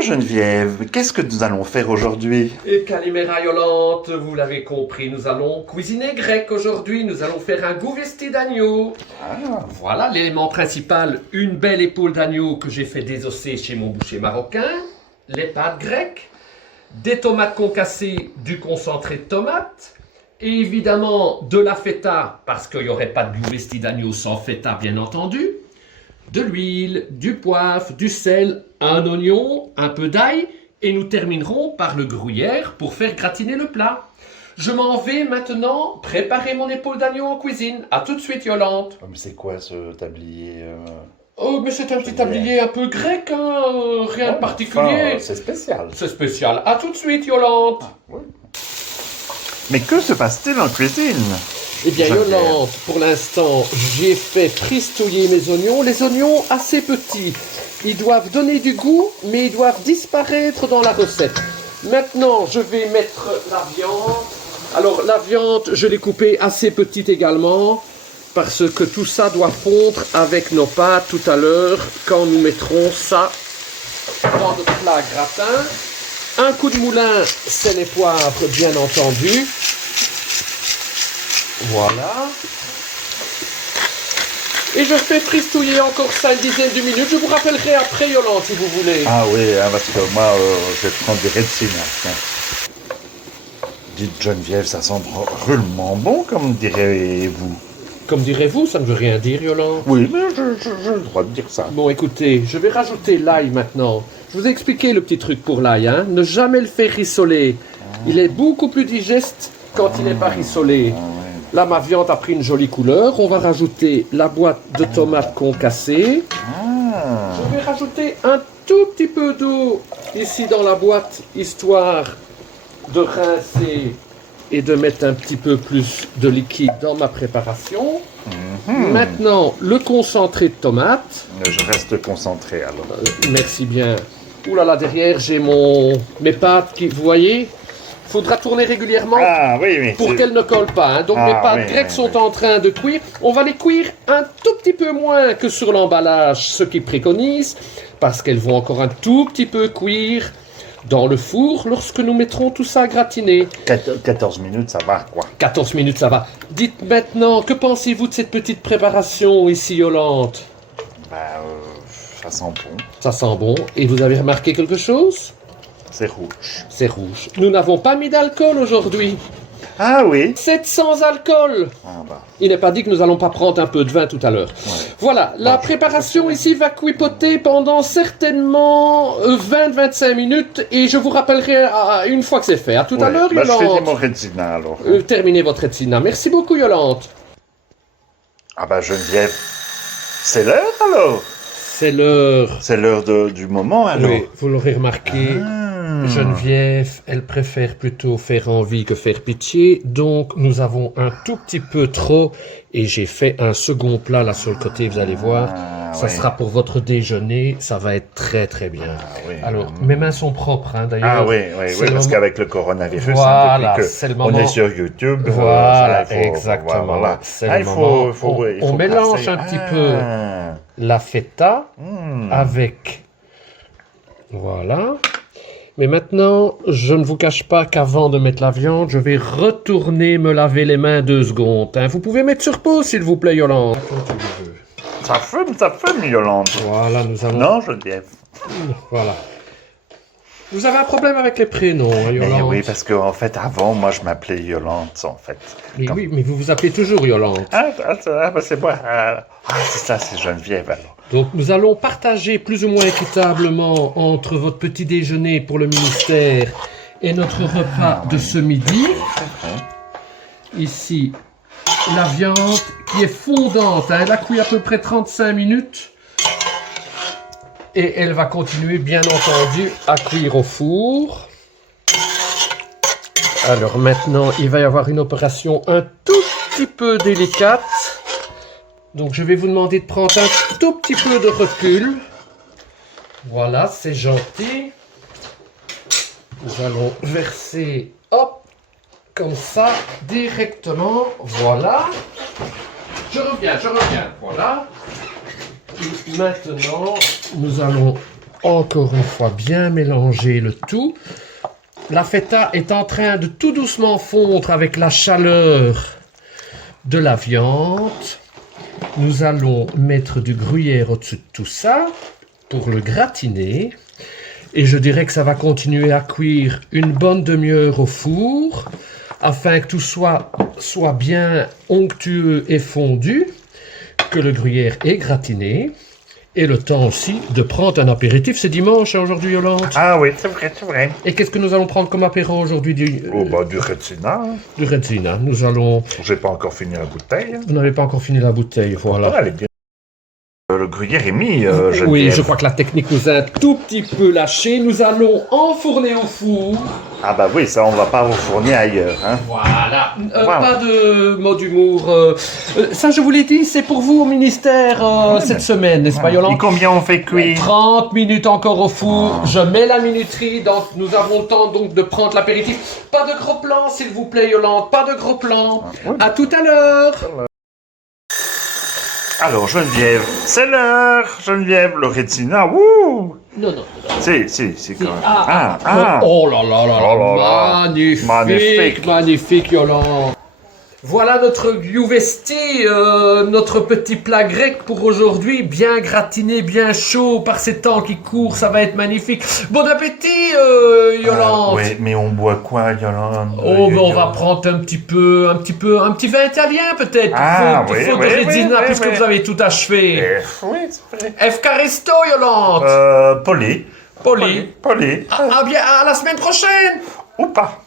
Geneviève, qu'est-ce que nous allons faire aujourd'hui? Et Calimera Yolante, vous l'avez compris, nous allons cuisiner grec aujourd'hui. Nous allons faire un gouvesti d'agneau. Voilà l'élément principal, une belle épaule d'agneau que j'ai fait désosser chez mon boucher marocain, les pâtes grecques, des tomates concassées, du concentré de tomate, et évidemment de la feta, parce qu'il n'y aurait pas de gouvesti d'agneau sans feta bien entendu, de l'huile, du poivre, du sel, un oignon, un peu d'ail, et nous terminerons par le gruyère pour faire gratiner le plat. Je m'en vais maintenant préparer mon épaule d'agneau en cuisine. À tout de suite, Yolande. Oh, mais c'est quoi ce tablier Oh, mais c'est un petit tablier un peu grec, hein, rien de particulier. Enfin, c'est spécial. C'est spécial. À tout de suite, Yolande. Oui. Mais que se passe-t-il en cuisine? Eh bien, Yolande, pour l'instant, j'ai fait fristouiller mes oignons. Les oignons assez petits. Ils doivent donner du goût, mais ils doivent disparaître dans la recette. Maintenant, je vais mettre la viande. Alors, la viande, je l'ai coupée assez petite également, parce que tout ça doit fondre avec nos pâtes tout à l'heure, quand nous mettrons ça dans notre plat gratin. Un coup de moulin, sel et poivre, bien entendu. Voilà. Et je fais fristouiller encore ça une dizaine de minutes. Je vous rappellerai après, Yolande, si vous voulez. Ah oui, hein, parce que moi, je vais prendre des retsina. Dites Geneviève, ça sent drôlement bon, comme direz-vous. Comme direz-vous, ça ne veut rien dire, Yolande. Oui, mais j'ai le droit de dire ça. Bon, écoutez, je vais rajouter l'ail maintenant. Je vous ai expliqué le petit truc pour l'ail, hein. Ne jamais le faire rissoler. Il est beaucoup plus digeste quand il n'est pas rissolé. Là, ma viande a pris une jolie couleur. On va rajouter la boîte de tomates concassées. Je vais rajouter un tout petit peu d'eau ici dans la boîte, histoire de rincer et de mettre un petit peu plus de liquide dans ma préparation. Maintenant, le concentré de tomate. Je reste concentré alors. Merci bien. Ouh là là, derrière, j'ai mes pâtes qui, vous voyez, faudra tourner régulièrement pour qu'elles ne collent pas. Hein. Donc mes pâtes grecques sont en train de cuire. On va les cuire un tout petit peu moins que sur l'emballage, ce qu'ils préconisent, parce qu'elles vont encore un tout petit peu cuire dans le four lorsque nous mettrons tout ça à gratiner. 14 minutes, ça va quoi? 14 minutes, ça va. Dites maintenant, que pensez-vous de cette petite préparation ici, Yolande? Ça sent bon. Ça sent bon. Et vous avez remarqué quelque chose? C'est rouge. C'est rouge. Nous n'avons pas mis d'alcool aujourd'hui. Ah oui? C'est sans alcool. Il n'est pas dit que nous n'allons pas prendre un peu de vin tout à l'heure. Ouais. Voilà, la préparation ici va cuipoter pendant certainement 20-25 minutes et je vous rappellerai une fois que c'est fait. À tout à l'heure, Yolande. Je fais mon retsina alors. Terminez votre retsina. Merci beaucoup, Yolande. Ah bah Geneviève, c'est l'heure alors? C'est l'heure. C'est l'heure du moment alors? Oui, vous l'aurez remarqué. Geneviève, elle préfère plutôt faire envie que faire pitié, donc nous avons un tout petit peu trop, et j'ai fait un second plat là sur le côté, vous allez voir, ça sera pour votre déjeuner, ça va être très très bien. Alors, mes mains sont propres, hein, d'ailleurs. Ah oui, parce qu'avec le coronavirus, voilà, c'est le moment. On est sur YouTube. Voilà, exactement. Voilà. C'est le moment. On mélange un petit peu la feta avec, voilà. Mais maintenant, je ne vous cache pas qu'avant de mettre la viande, je vais retourner me laver les mains 2 secondes. Hein. Vous pouvez mettre sur pause, s'il vous plaît, Yolande. Ça fume, Yolande. Voilà, nous allons... Non, Geneviève. Voilà. Vous avez un problème avec les prénoms, hein, Yolande? Mais oui, parce qu'en fait, avant, moi, je m'appelais Yolande, en fait. Mais oui, mais vous vous appelez toujours Yolande. C'est moi. C'est ça, c'est Geneviève, alors. Donc, nous allons partager plus ou moins équitablement entre votre petit déjeuner pour le ministère et notre repas de ce midi. Ici, la viande qui est fondante. Hein, elle a cuit à peu près 35 minutes. Et elle va continuer, bien entendu, à cuire au four. Alors maintenant, il va y avoir une opération un tout petit peu délicate. Donc je vais vous demander de prendre un tout petit peu de recul. Voilà, c'est gentil. Nous allons verser, hop, comme ça, directement. Voilà. Je reviens, voilà. Et maintenant, nous allons encore une fois bien mélanger le tout. La feta est en train de tout doucement fondre avec la chaleur de la viande. Nous allons mettre du gruyère au-dessus de tout ça pour le gratiner. Et je dirais que ça va continuer à cuire une bonne demi-heure au four afin que tout soit bien onctueux et fondu, que le gruyère est gratiné. Et le temps aussi de prendre un apéritif. C'est dimanche aujourd'hui, Yolande. Ah oui, c'est vrai, c'est vrai. Et qu'est-ce que nous allons prendre comme apéro aujourd'hui? Du Retsina. Du Retsina. Nous allons... J'ai pas encore fini la bouteille. Vous n'avez pas encore fini la bouteille, voilà. Elle est bien. Le gruyère est mis, Oui, je crois que la technique nous a un tout petit peu lâché. Nous allons enfourner au four. Ah bah oui, ça on va pas refourner ailleurs, hein. Voilà. Voilà. Pas de mot d'humour. Ça, je vous l'ai dit, c'est pour vous au ministère cette semaine, n'est-ce pas, Yolande? Et combien on fait cuire? 30 minutes encore au four. Je mets la minuterie, donc nous avons le temps donc de prendre l'apéritif. Pas de gros plans, s'il vous plaît, Yolande. Pas de gros plans. Oui. À tout à l'heure. Alors Geneviève, c'est l'heure, Geneviève, le Retsina, wouh! Non. C'est quand même. Oh là là là là. Oh là là. Magnifique, magnifique, Yolande. Voilà notre Gyuvesti, notre petit plat grec pour aujourd'hui, bien gratiné, bien chaud par ces temps qui courent, ça va être magnifique. Bon appétit, Yolande. Oui, mais on boit quoi, Yolande? Oh, ben on va prendre un petit vin italien peut-être. Ah, Il oui, faut de oui, Retsina oui, puisque oui. vous avez tout achevé. Oui, c'est vrai. Efcaristo, Yolande. Poli. Poli. Poli. Ah bien, à la semaine prochaine. Ou pas.